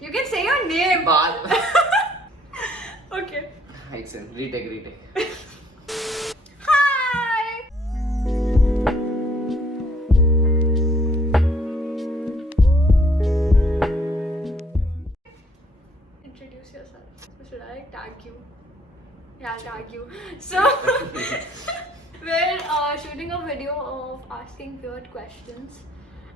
You can say your name. Bal. Okay. Excellent. Retake. Hi. Introduce yourself. So should I tag you? Yeah, I'll tag you. So we're shooting a video of asking weird questions,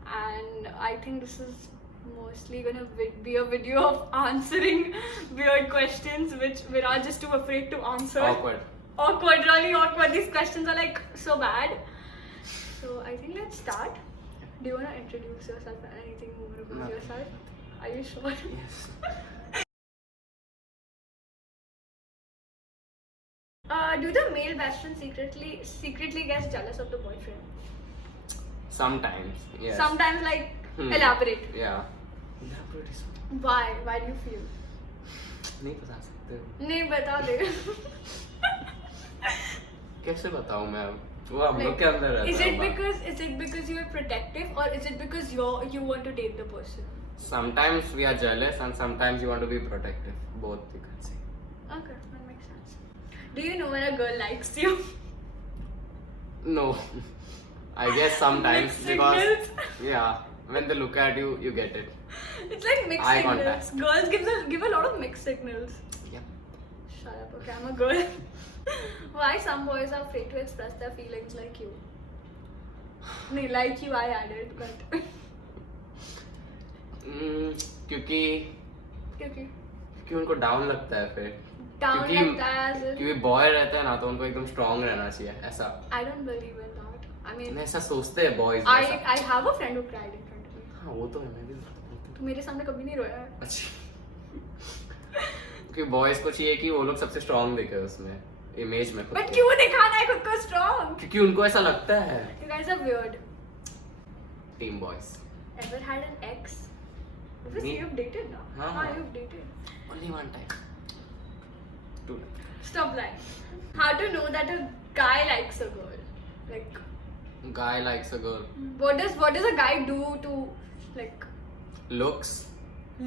and I think this is mostly gonna be a video of answering weird questions which Viraj is too afraid to answer. Awkward, really awkward. These questions are like so bad. So I think let's start. Do you want to introduce yourself or anything more about yourself? Are you sure? Yes. Do the male best friend secretly gets jealous of the boyfriend? Sometimes. Yes. Sometimes, like, elaborate. Yeah. Elaborate is. Why? Why do you feel? नहीं बता सकते हो. नहीं बता दे. कैसे बताऊँ मैं? वो हम लोग के अंदर रहता है. Is it because you are protective, or is it because you want to date the person? Sometimes we are jealous and sometimes you want to be protective. Both you can say. Okay, that makes sense. Do you know when a girl likes you? No. I guess sometimes Mixed because signals. yeah, when they look at you, you get it. It's like mixed Eye signals. contact. Girls give a lot of mixed signals. Yep. Shut up, okay, I'm a girl. Why some boys are afraid to express their feelings like you? No, like you I added, but क्योंकि क्योंकि उनको down लगता है फिर. down क्योंकि like that. क्योंकि boy रहता है ना तो उनको एकदम स्ट्रांग रहना चाहिए ऐसा. I don't believe in that. I mean, ऐसा सोचते हैं boys. I have a friend who cried in front of me. हाँ वो तो है मैं भी. तो मेरे सामने कभी नहीं रोया है. अच्छा. क्योंकि बॉयज को चाहिए कि वो लोग सबसे स्ट्रांग दिखे उसमें इमेज में. But क्यों दिखाना है खुद को strong? क्योंकि उनको ऐसा लगता है. You guys are weird. Team boys. Ever had an ex? Obviously Me? you've dated now. हाँ. You've dated. Only one time. Two. Stop lying. How to know that a guy likes a girl? Like, Guy likes a girl. what does a guy do to, like, Looks.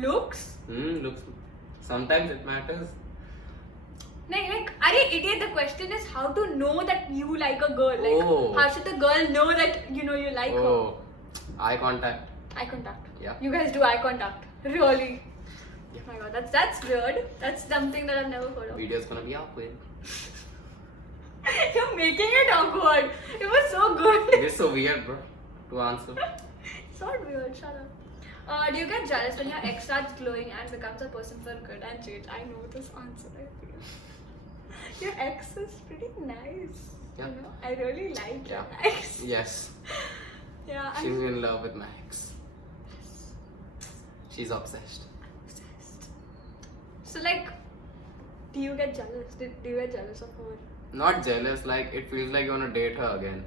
looks? Looks. Sometimes it matters. No, like, are idiot? The question is how to know that you like a girl. Like, Oh. how should the girl know that you like her? Oh. Eye contact. Eye contact. Yeah. You guys do eye contact. Really? Yeah. Oh my god, that's weird. That's something that I've never heard of. Video's gonna be awkward. You're making it awkward. It was so good. It is so weird, bro. To answer. It's not weird. Shut up. Do you get jealous when your ex starts glowing and becomes a person for good and change? I know this answer. I feel. Your ex is pretty nice. Yeah. You know, I really like your Yeah. ex. Yes. Yeah, I'm She's in love with my ex. She's obsessed. obsessed. So, like, do you get jealous? Do you get jealous of her? Not jealous, like it feels like you wanna date her again.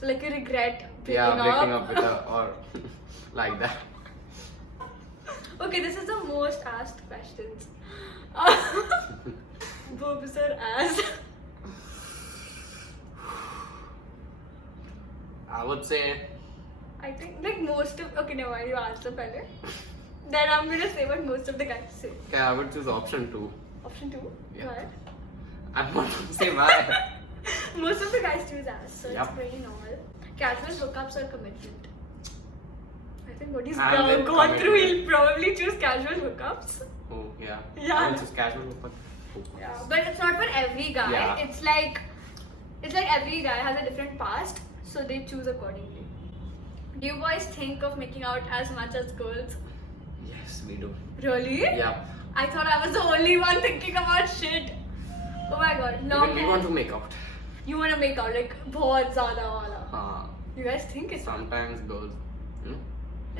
So, like, you regret Breaking up with her or like that. Okay, this is the most asked questions. Boobs or ass? I would say I think like most of okay, no, you answer pehle. Then I'm gonna say what most of the guys say. okay, I would choose option 2. Option 2. Yeah. What? I'm not gonna say why. Most of the guys choose ass, so Yup. it's pretty normal. Casual hookups or commitment? I think what he's I'm with gone through, commitment. he'll probably choose casual hookups. Oh yeah. Yeah. I would choose casual, but Yeah, but it's not for every guy. Yeah. It's like every guy has a different past, so they choose accordingly. Do you boys think of making out as much as girls? yes, we do. Really? Yeah. I thought I was the only one thinking about shit. Oh my god, long Even we hair. want to make out. You want to make out like बहुत ज़्यादा वाला. हाँ. You guys think it's Sometimes girls.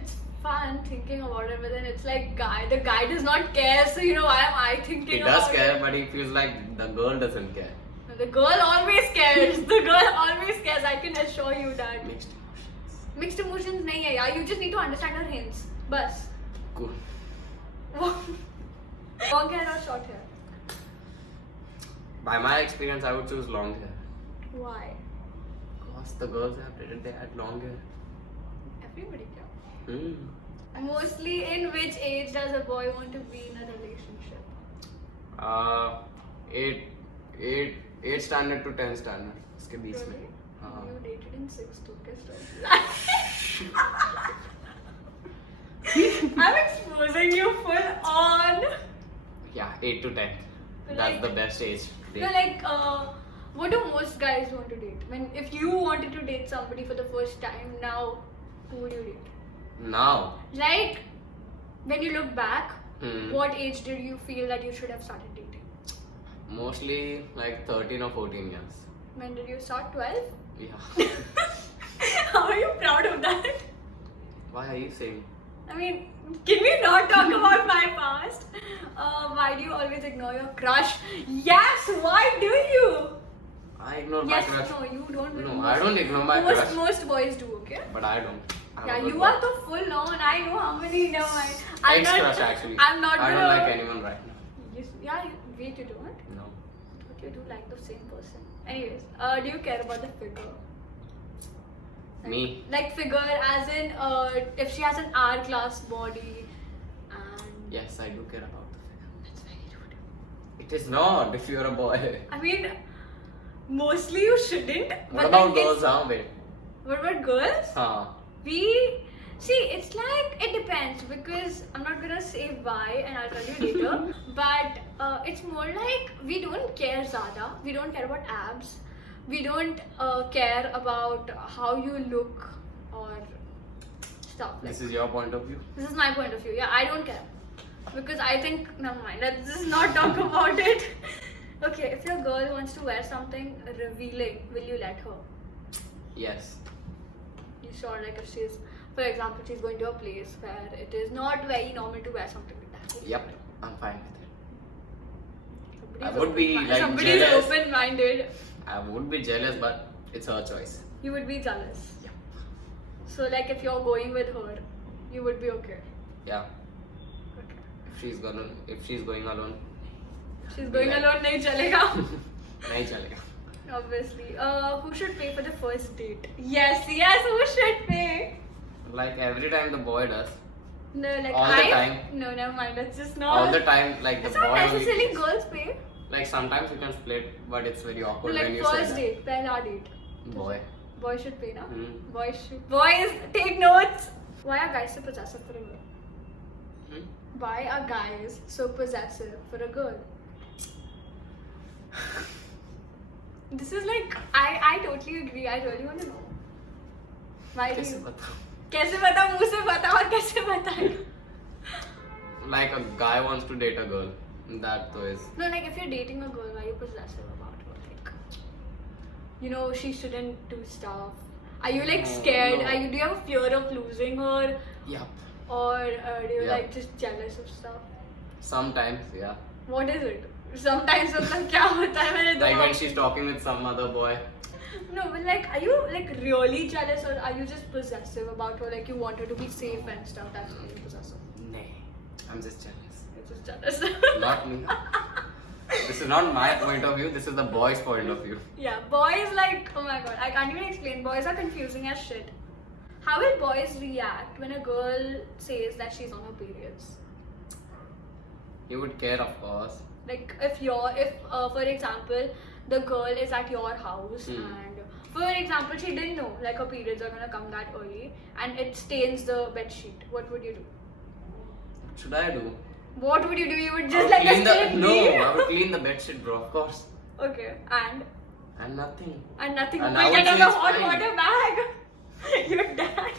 it's fun thinking about it, but then it's like the guy does not care, so why am I thinking He about does care, it? but he feels like the girl doesn't care. The girl always cares. The girl always cares. I can assure you that. Mixed emotions. Mixed emotions नहीं है यार. You just need to understand her hints. बस. Cool. Long hair or short hair? By my experience, I would choose long hair. Why? Because the girls have dated, they had long hair. Everybody can. Hmm. Mostly, in which age does a boy want to be in a relationship? 8 standard to 10 standard. इसके बीच में. Really? हाँ. You dated in 6th, okay, so I'm exposing you full on. Yeah, 8 to 10. That's Like- the best age. No, like, what do most guys want to date? If you wanted to date somebody for the first time, now, who would you date? Now. Like, when you look back, Hmm. what age did you feel that you should have started dating? Mostly like 13 or 14 years. When did you start? 12? Yeah. How are you proud of that? Why are you saying? I mean, can we not talk about my past? Why do you always ignore your crush? Yes, why do you? I ignore my Yes, crush. no, you don't. No, Most- I don't ignore my most, crush. Most boys do, okay? But I don't. I'm Yeah, a good you boy. are the full on. I know how many. Never mind. I'm Ex-crush not. actually. I'm not I gonna. don't like anyone right now. Yes, yeah, wait, you don't? No. But you do like the same person. Anyways, do you care about the figure? Me? Like figure as in if she has an hourglass body and... Yes, I do care about the figure. That's very rude. It is not if you're a boy. I mean, mostly you shouldn't. What but about then girls, huh, babe? What about girls? Huh. We see, it's like it depends because I'm not gonna say why and I'll tell you later. But it's more like we don't care zyada. We don't care about abs. We don't care about how you look or stuff like This is your point of view. This is my point of view. Yeah, I don't care. Because I think, never mind, let's just not talk about it. Okay, if your girl wants to wear something revealing, will you let her? Yes. You sure? Like if she's, for example, she's going to a place where it is not very normal to wear something like that. will you Yep. let her? I'm fine with it. Somebody's I would be, open-minded. like, Somebody's jealous. open-minded. I would be jealous, but it's her choice. You would be jealous. Yep. So like if you're going with her, you would be okay. Yeah. Okay. If she's going alone, She's going Like- alone, nahi chalega. nahi chalega. Obviously. Who should pay for the first date? Yes, who should pay? Like every time the boy does. No, like All the time. No, never mind. That's just not. All the time, like the It's boy. not necessarily only, girls pay. like sometimes you can split, but it's very No, awkward like when you first say date, pehla date. that. Boy. Boys should pay, na? Hmm. Boys, take notes. Why are guys so possessive for a girl? Hmm? Why are guys so possessive for a girl? This is like, I totally agree. I really want to know. Why do कैसे you? बताऊं? कैसे बता मुंह से बता और कैसे बताए? Like a guy wants to date a girl. That though is. No, like if you're dating a girl, why are you possessive about her? Like, you know, she shouldn't do stuff. Are you like No, scared? no. Do you have a fear of losing her, Yup. or do you Yeah. like just jealous of stuff? Sometimes, yeah. What is it? Sometimes मतलब क्या होता है मेरे Like दिमाग when she's talking with some other boy. No, but like, are you like really jealous or are you just possessive about her? Like you want her to be safe and stuff. That's why you're possessive. Nay, I'm just jealous. You're just jealous. Not me. This is not my point of view. This is the boy's point of view. Yeah, boys like, oh my god, I can't even explain. Boys are confusing as shit. How will boys react when a girl says that she's on her periods? You would care, of course. Like if for example, the girl is at your house and for example she didn't know like her periods are gonna come that early and it stains the bed sheet. What would you do? What should I do? What would you do? You would I just would like clean the escape no. me? I would clean the bedsheet, bro. Of course. Okay, and Nothing. nothing. And I We'll would get say on a it's hot fine. water bag. Your dad.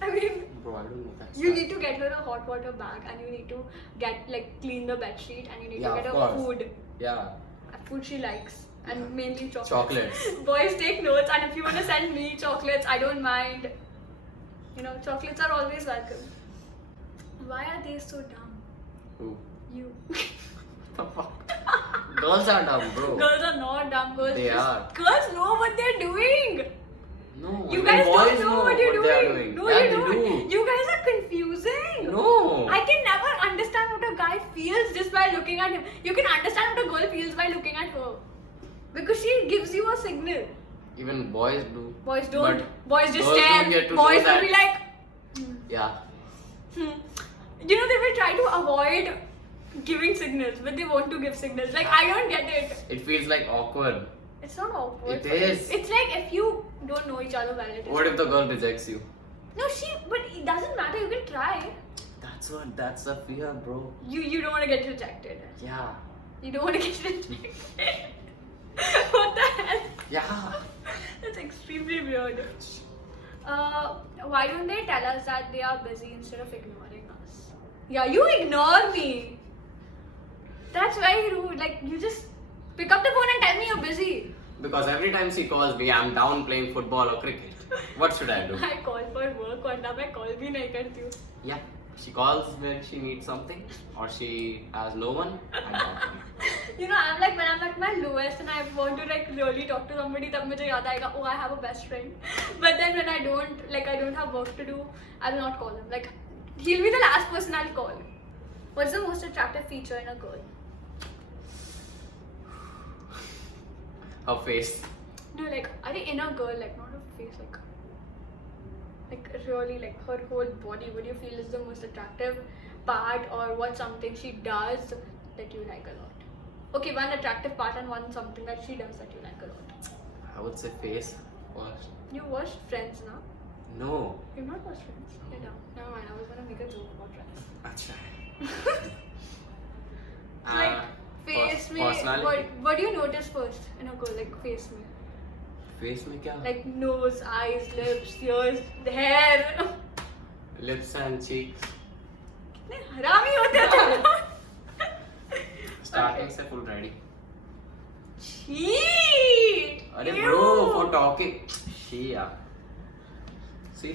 I mean, Bro, I don't know that. you need to get her a hot water bag and you need to get like clean the bed sheet and you need Yeah, to get of her course. food. Yeah. Food she likes and mainly chocolates. Chocolates. Boys take notes and if you want to send me chocolates, I don't mind. You know, chocolates are always welcome. Why are they so dumb? Who? You. The fuck? Girls are dumb, bro. Girls are not dumb. Girls They just, are. Girls know what they're doing. No. You even guys boys don't know what you're they are doing. No, yeah, you they don't. do. You guys are confusing. No. I can never understand what a guy feels just by looking at him. You can understand what a girl feels by looking at her. Because she gives you a signal. Even boys do. Boys don't. But Boys just girls stare. don't get to Boys know will be that. like, Yeah. You know, they will try to avoid giving signals, but they want to give signals. Like, I don't get it. It feels like awkward. It's not awkward. It is. It's like if you don't know each other well. It is What if the girl rejects you? No, but it doesn't matter. You can try. That's a fear, bro. You don't want to get rejected. Yeah. You don't want to get rejected. What the hell? Yeah. That's extremely weird. Why don't they tell us that they are busy instead of ignoring us? Yeah, you ignore me. That's very rude. Like, you just pick up the phone and tell me you're busy. Because every time she calls me, I'm down playing football or cricket. What should I do? I call for work और ना मैं call भी नहीं करती हूँ. Yeah. She calls when she needs something or she has no one. I don't You know, I'm like when I'm at my lowest and I want to like really talk to somebody, तब मुझे याद आएगा, oh, I have a best friend. But then when I don't have work to do, I will not call him. Like, he'll be the last person I'll call. What's the most attractive feature in a girl? Her face. No, like, in a girl, like not a face, like really, like her whole body. What do you feel is the most attractive part, or what's something she does that you like a lot? Okay, one attractive part and one something that she does that you like a lot. I would say face first. You watched Friends, now? No. You've not watched Friends? Yeah, no. Never mind. I was gonna make a joke about Friends. Acha. Like face me. Personality. What do you notice first in a girl? Like face me. Face में क्या? Like nose, eyes, lips, ears, hair. Lips and cheeks. कितने हरामी होते हो तुम. Starting से full ready. Cheat. अरे bro, for talking. She yeah. See?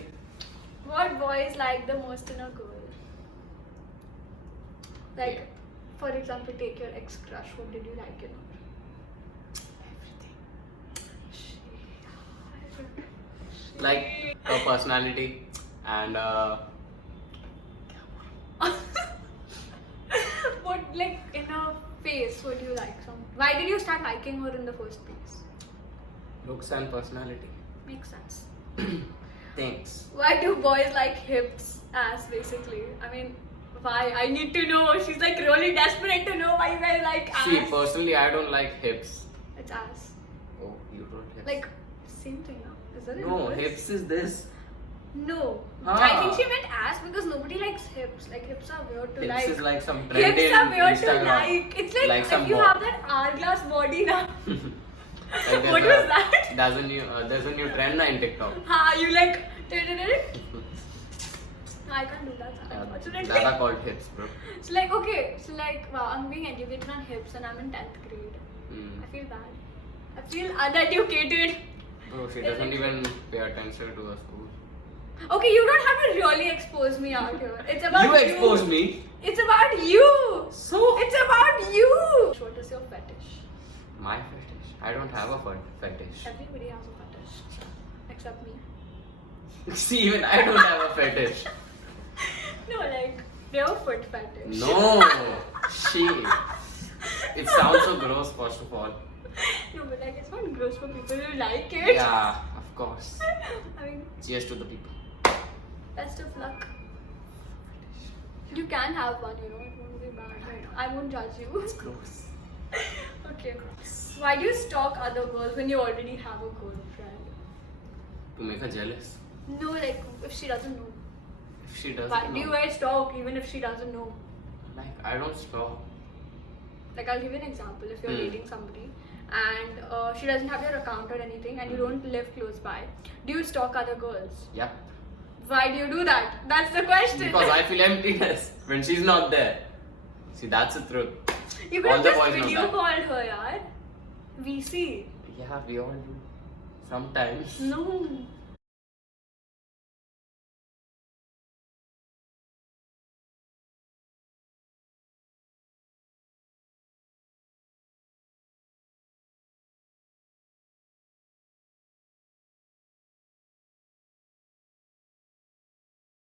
What boys like the most in a girl? Like, for example, take your ex crush. What did you like in her? Like her personality and What, like in her face, what do you like? Why did you start liking her in the first place? looks and personality. Makes sense. Thanks. Why do boys like hips, ass, basically? I mean, why? I need to know. She's like really desperate to know why you guys like ass. See, personally, I don't like hips. It's ass. Oh, you don't hips? Like, same thing, no? Is that no, hips is this. No. Ah. I think she meant ass because nobody likes hips. Like, hips are weird to Hips like. is like some trend Hips in are weird Instagram. to like. It's like some if you bo- have that hourglass body now. Like What was that? There's a new trend na in TikTok. Ha, you like. No, I can't do that. Unfortunately. That are called hips, bro. So like, okay, so like, wow, I'm being educated on hips and I'm in 10th grade. I feel bad. I feel uneducated. Bro, she doesn't even pay attention to her school. Okay, you don't have to really expose me out here. It's about you. You expose me. It's about you. So? It's about you. What is your fetish? My fetish. I don't have a fetish. Everybody has a fetish. Except me. See, even I don't have a fetish. No, like, they have a foot fetish. No. She. It sounds so gross, first of all. No, but like, it's not gross for people who like it. Yeah, of course. I mean, Cheers to the people. best of luck. You can have one, you know, it won't be bad. I won't judge you. It's gross. Okay. Why do you stalk other girls when you already have a girlfriend? To make her jealous. No, like, if she doesn't know. If she doesn't Why know. do you guys stalk even if she doesn't know? Like, I don't stalk. Like, I'll give you an example. If you're dating somebody and she doesn't have your account or anything and you don't live close by, do you stalk other girls? Yep. Why do you do that? That's the question. Because I feel emptiness when she's not there. See, that's the truth. You could all have the just boys know video that. called her, yaar. VC. Yeah, we all do. Sometimes. No.